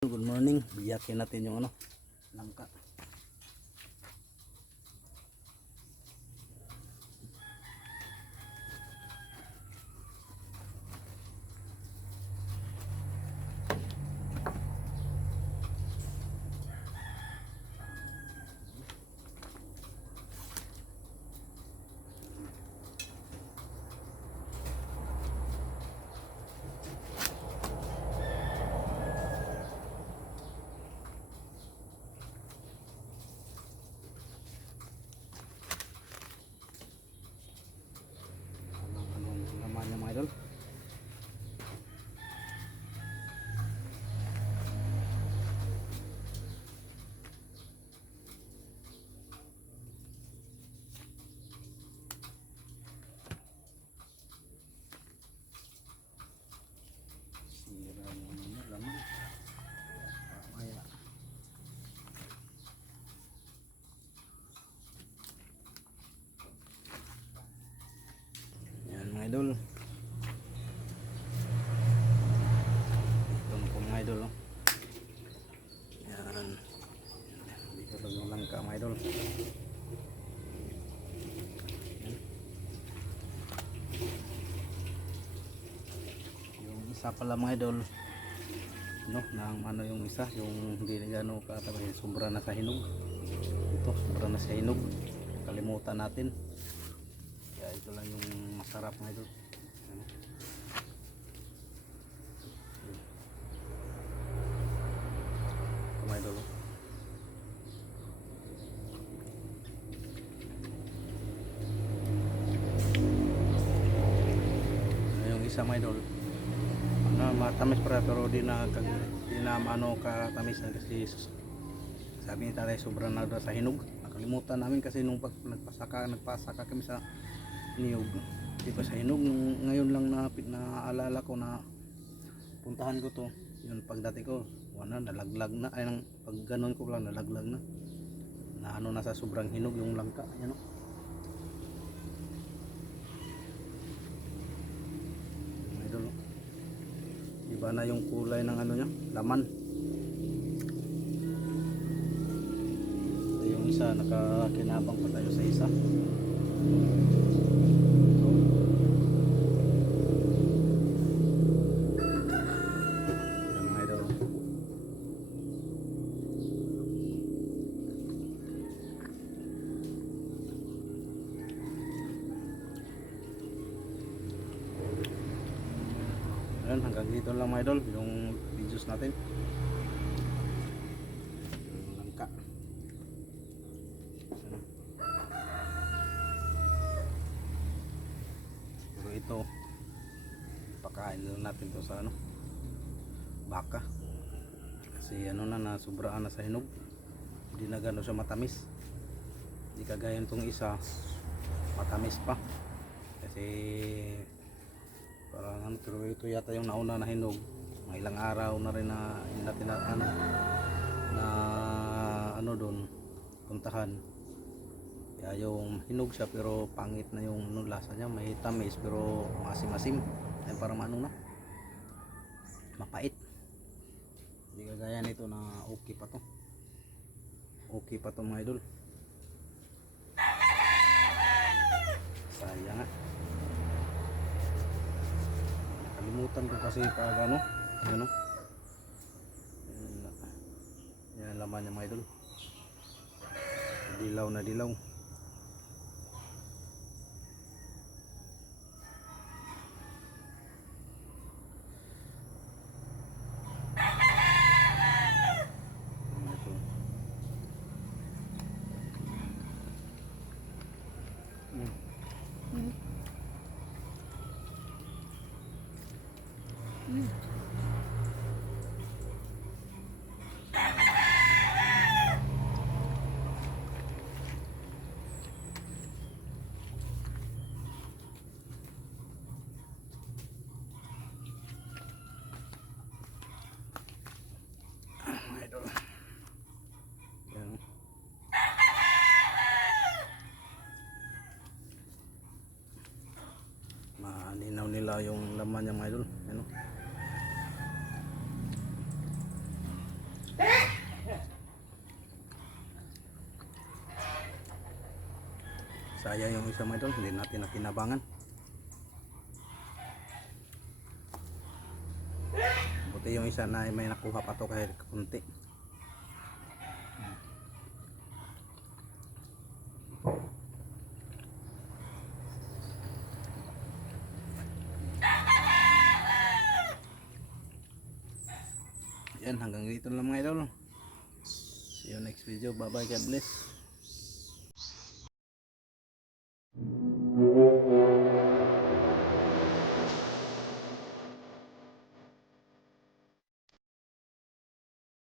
Good morning. Biyakin natin yung langka. Anong laman niya mga idol? Sira yung laman. Mamaya. Yan mga idol. Ito po mga idol. Yan. Dito lang yung langka mga idol. Yung isa pala mga idol, ano yung isa, yung hindi na gano'ng katabi, sobra na sa hinog. Ito, sobra na sa hinog. Kalimutan natin. Kaya ito lang yung masarap mga idol. Ano? Mga idol. Yung isa mga idol, matamis para pero di na katamis kasi sabi ni tatay sobrang na sa hinog. Nakalimutan namin kasi nung nagpasaka kami sa niyog, di pa sa hinog. Ngayon lang naalala ko na puntahan ko to. Yun pagdati ko nalaglag na, ay nang pag ganon ko lang nalaglag na na sa sobrang hinog yung langka. Yan idol, iba na yung kulay ng niya, laman. Yung isa nakakinabang pa tayo sa isa. Yan mga idol. Ayan, hanggang dito lang mga idol yung videos natin. Langka. Pero ito, pakain lang natin to sa baka. Kasi na sobraan na sa hinog. Hindi na gano'n siya matamis. Hindi kagaya nitong isa, matamis pa. Kasi parang pero ito yata yung nauna na hinog. Mga ilang araw na rin na hindi natin na doon puntahan. Kaya yung hinog siya pero pangit na yung lasa niya, may tamis pero masim-masim. Ay parang mapait. Hindi kagaya nito na okay pa to. Okay pa to mga idol. Sayang nga. Nakalimutan ko kasi pag yan laman niya mga idol. Dilaw na dilaw. Idol. Yan. Malinaw nila yung laman niya mga idol. Ano? sayang yung isa mga idol, hindi natin natinabangan. Buti yung isa na may nakuha pa to kahit kunti. Yan, hanggang dito lang mga idol. See you next video. Bye bye, God bless.